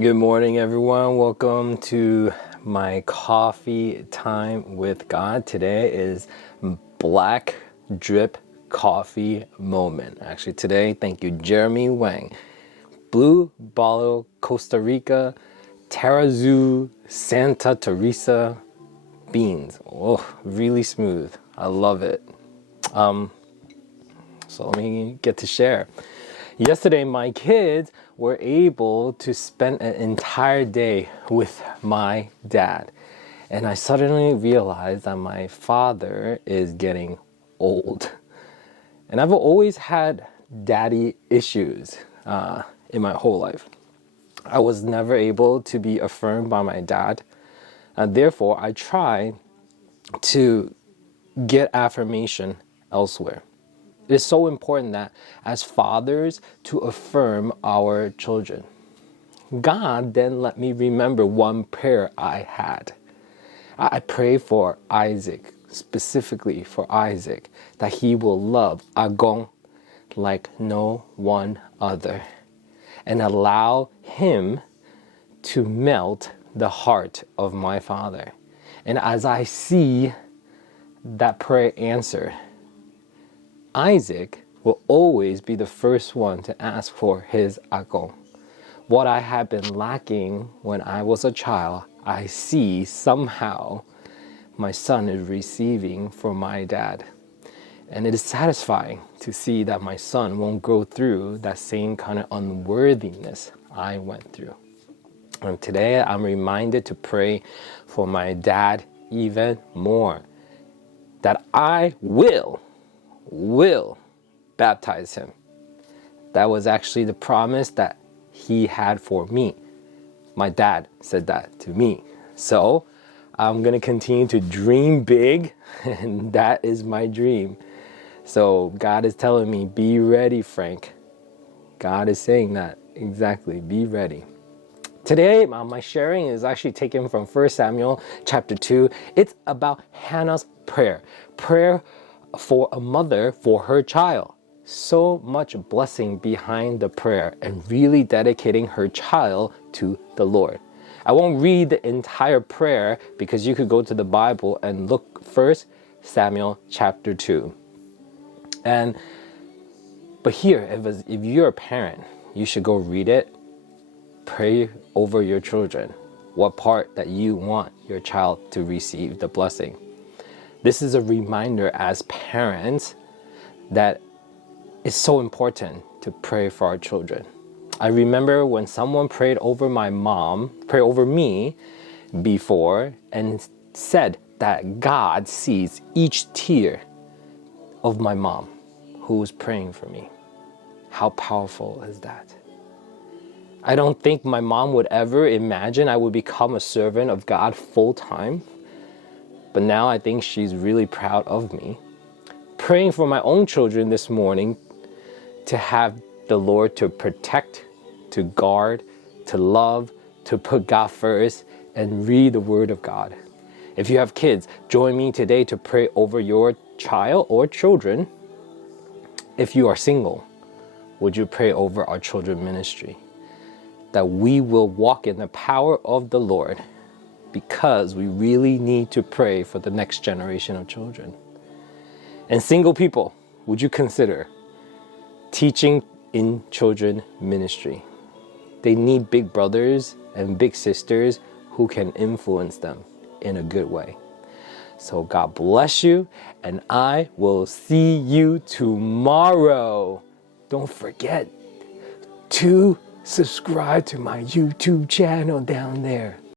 Good morning, everyone. Welcome to my coffee time with God. Today is Black Drip Coffee Moment. Actually, today, thank you, Jeremy Wang. Blue Bottle, Costa Rica, Terrazoo, Santa Teresa beans. Oh, really smooth. I love it. So let me get to share. Yesterday, my kids were able to spend an entire day with my dad. And I suddenly realized that my father is getting old. And I've always had daddy issues in my whole life. I was never able to be affirmed by my dad. Therefore, I tried to get affirmation elsewhere. It is so important that as fathers to affirm our children. God then let me remember one prayer I had. I pray for Isaac, specifically for Isaac, that he will love Ah Gong like no one other and allow him to melt the heart of my father. And as I see that prayer answered, Isaac will always be the first one to ask for his Ah Gong. What I had been lacking when I was a child, I see somehow my son is receiving from my dad. And it is satisfying to see that my son won't go through that same kind of unworthiness I went through. And today I'm reminded to pray for my dad even more. That I will baptize him. That was actually the promise that he had for me. My dad said that to me. So I'm going to continue to dream big, and that is my dream. So God is telling me, be ready, Frank. God is saying that exactly, be ready. Today, my sharing is actually taken from 1 Samuel chapter 2. It's about Hannah's prayer. Prayer for a mother for her child. So much blessing behind the prayer and really dedicating her child to the Lord. I won't read the entire prayer because you could go to the Bible and look 1 Samuel chapter 2. But here, if you're a parent, you should go read it. Pray over your children. What part that you want your child to receive the blessing. This is a reminder as parents that it's so important to pray for our children. I remember when someone prayed over me before and said that God sees each tear of my mom who was praying for me. How powerful is that? I don't think my mom would ever imagine I would become a servant of God full time. But now I think she's really proud of me. Praying for my own children this morning to have the Lord to protect, to guard, to love, to put God first, and read the Word of God. If you have kids, join me today to pray over your child or children. If you are single, would you pray over our children ministry? That we will walk in the power of the Lord, because we really need to pray for the next generation of children. And single people, would you consider teaching in children ministry? They need big brothers and big sisters who can influence them in a good way. So God bless you, and I will see you tomorrow. Don't forget to subscribe to my YouTube channel down there.